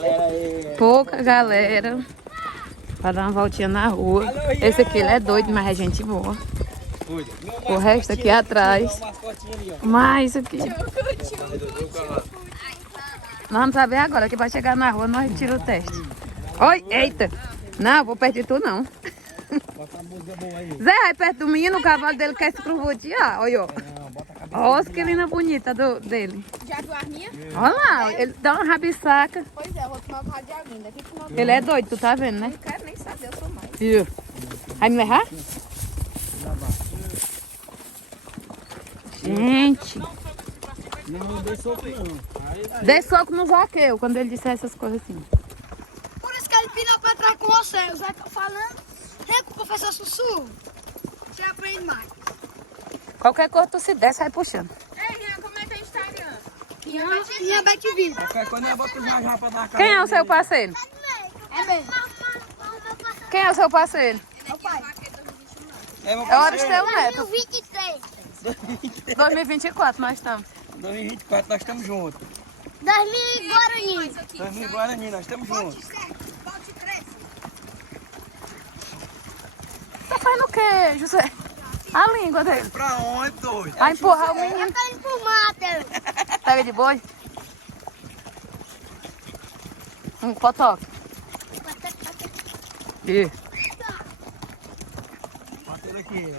galera aí. Pouca galera. Pra dar uma voltinha na rua. Esse aqui ele é doido, mas é gente boa. O resto aqui atrás. Mais aqui. Nós vamos saber agora que vai chegar na rua, nós tiramos o teste. Oi, eita. Não, vou perto de tu não. Zé, vai perto do menino, o cavalo dele quer se curvotear. Olha, ó. Olha que linda bonita dele. Já viu a minha? Olha lá, ele dá uma rabisaca. Pois é, eu vou tomar um bocado de aguinha. Daqui pro final. Ele é doido, tu tá vendo, né? Não quero nem saber, eu sou mais. Vai me levar? Gente. Não dê soco não. Dê soco no Zaqueu quando ele disser essas coisas assim. Por isso que ele pinou pra trás com você. O Zé tá falando. Vem com o professor Sussurro. Você aprende mais. Qualquer coisa tu se desce, vai puxando. Ei, Rian, como é que é o Instagram? Minha Bete Vida. Quando eu boto já já pra dar a cara. Quem é o seu parceiro? É mesmo. Quem é o seu parceiro? Meu pai. É meu É hora de ter um neto. 2023. 2024 nós estamos. 2024 nós estamos juntos. 2000 Guarani. 2000 Guarani, nós estamos juntos. Tá fazendo o quê, José? A língua dele. Pra onde, doido? Vai empurrar o menino. Eu tô indo pro mato. Pega de boi. Um cotoque. Ih. Batendo aqui.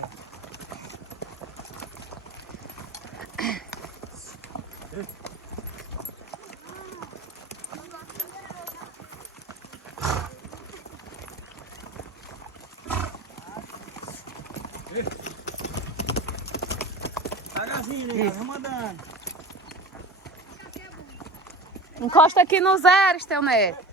Devagarzinho, né? Vamos andando. Encosta aqui no zero, teu neto.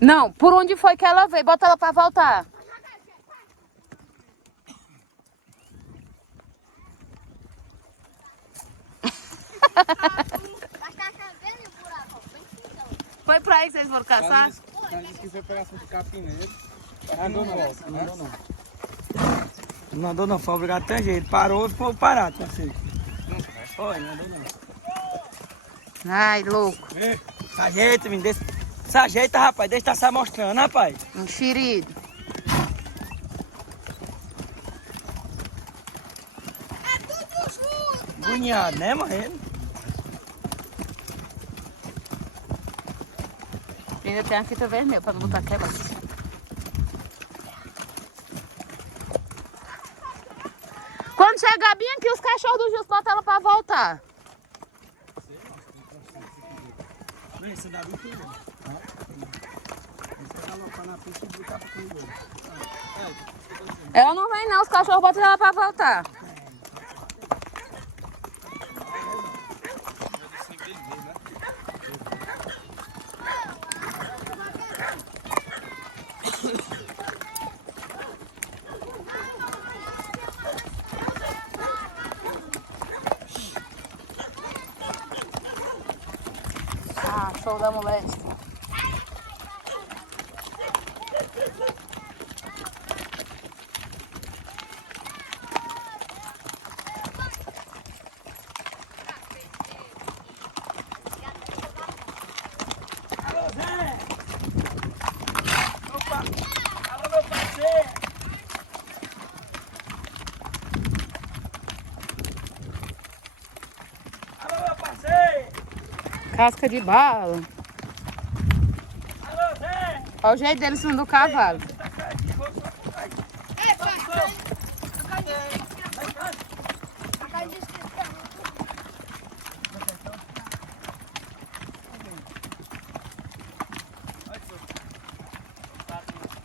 Não, por onde foi que ela veio? Bota ela pra voltar. Foi pra aí que vocês foram caçar? Ela disse que foi pegar de capim mesmo. Andou não, não andou não. Não andou não, foi obrigado até jeito. Parou e ficou parado, parceiro. Foi, não andou não. Ai, louco. Se ajeita, menino. Se ajeita, rapaz. Deixa estar se mostrando, rapaz. Um xerido. Cunhado, né, morrendo? Ainda tem a fita vermelha pra não botar quebra. Quando chegar bem aqui, os cachorros do Justo botam ela pra voltar. Não, esse dá muito bom. Ela não vem não, os cachorros botam ela pra voltar. Ah, show da moléstia. Alô, Zé! Opa! Alô, meu parceiro! Alô, meu parceiro! Casca de bala. Alô, Zé! Olha o jeito deles do cavalo. Ei, pai.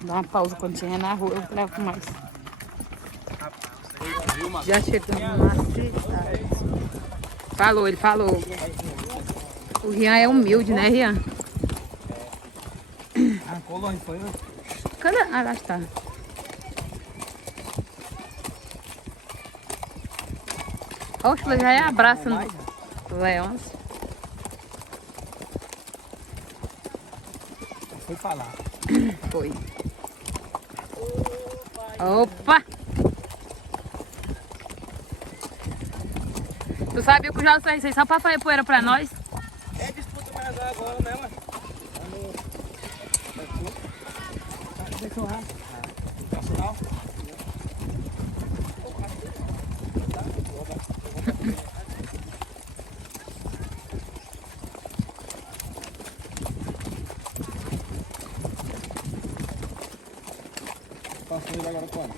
Dá uma pausa quando chegar na rua, eu levo mais. Já chegamos na cidade. Falou, ele falou. O Rian é humilde, né, Rian? Arrancou longe, foi? Cadê? Ah, lá está. Oxe, já é abraço no leões. Foi falar. Foi. Opa! Tu sabia que o Jalo fez isso só pra fazer poeira pra nós? É disputa mais agora, né, mano? Deixa eu lá. Nacional. Passou ele agora como?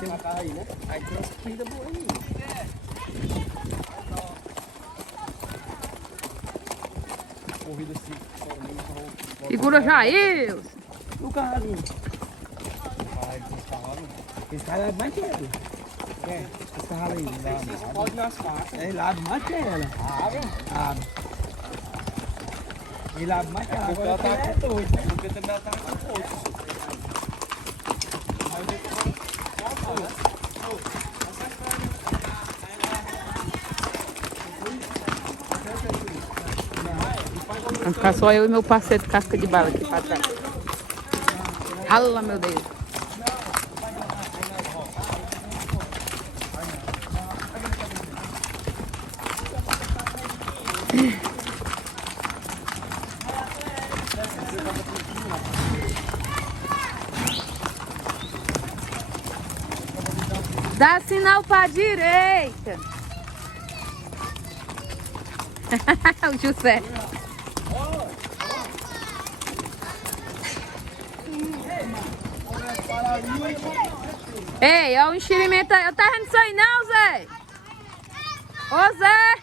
Tem uma carro aí, né? Aí tem umas corridas boas aí. Corrida assim. Segura já eu. O carro ali. Esse cara é mais que ele. Esse carro ali. Pode nas faixas. É, ele abre mais que ela. Abre? Abre. Ele abre mais que ela. Agora ela tá com 8. Porque também ela tá com 8. Vai ficar só eu e meu parceiro de casca de bala aqui pra trás. Rala, meu Deus. Dá sinal pra direita. O José. Ei, olha o enxerimento aí. Eu tá vendo isso aí não, Zé? Ô, Zé!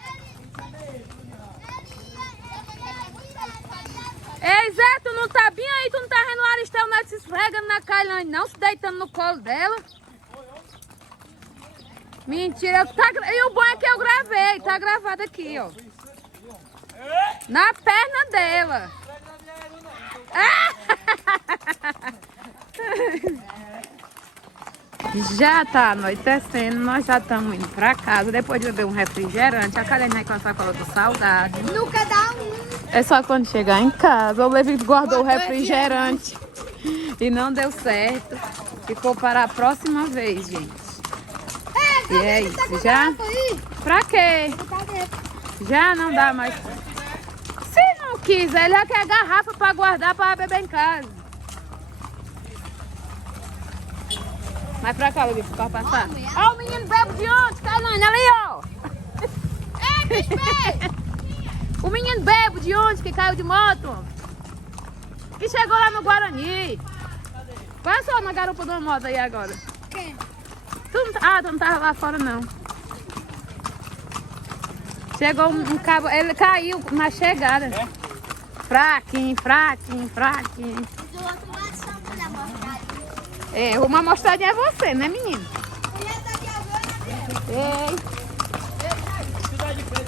Ei, Zé, tu não tá bem aí? Tu não tá vendo o Aristel não se esfregando na Cailane, não? Se deitando no colo dela? Mentira, e o bom é que eu gravei, tá gravado aqui, ó. Na perna dela. Já tá anoitecendo, nós já estamos indo pra casa. Depois de beber um refrigerante, a Kalene vai com a sacola do salgado. Nunca dá um. É só quando chegar em casa. O Levi guardou o refrigerante e não deu certo. Ficou para a próxima vez, gente. E é isso, já? Pra quê? Já não dá mais. Se não quiser, ele já quer garrafa pra guardar pra beber em casa. Mas pra cá, Levi, ficar passar. Ó, o menino bebo de ontem, Kalane, ali, ó. O menino bebo de ontem que caiu de moto. Que chegou lá no Guarani. Qual só na garupa de uma moto aí agora? Quem? Tu não tava lá fora, não. Chegou um cabo, ele caiu na chegada. Fraquinho, fraquinho, fraquinho. Do outro lado só mulher mostrar. É, uma mostradinha é você, né, menino? Ei.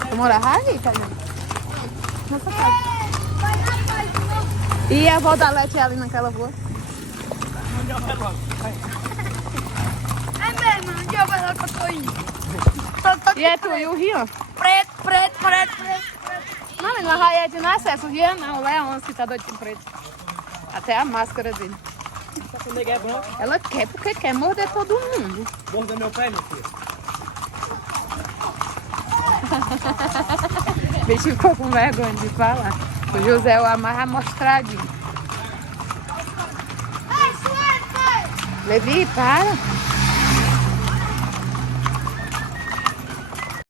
Tu mora aí, Kalene? Nossa casa. E a avó da Lete é ali naquela rua? É mesmo, onde eu vou lá que eu tô indo? E é tu e o Rian? Preto, preto, preto, preto. Não, mas na Raiete não é acesso. O Rian não, o Leão que tá doido de preto. Até a máscara dele. Ela quer porque quer morder todo mundo. Morda meu pé, meu filho. O bicho ficou com vergonha de falar. O José é o amarra mostradinho. Ei, suave, pai! Levi, para.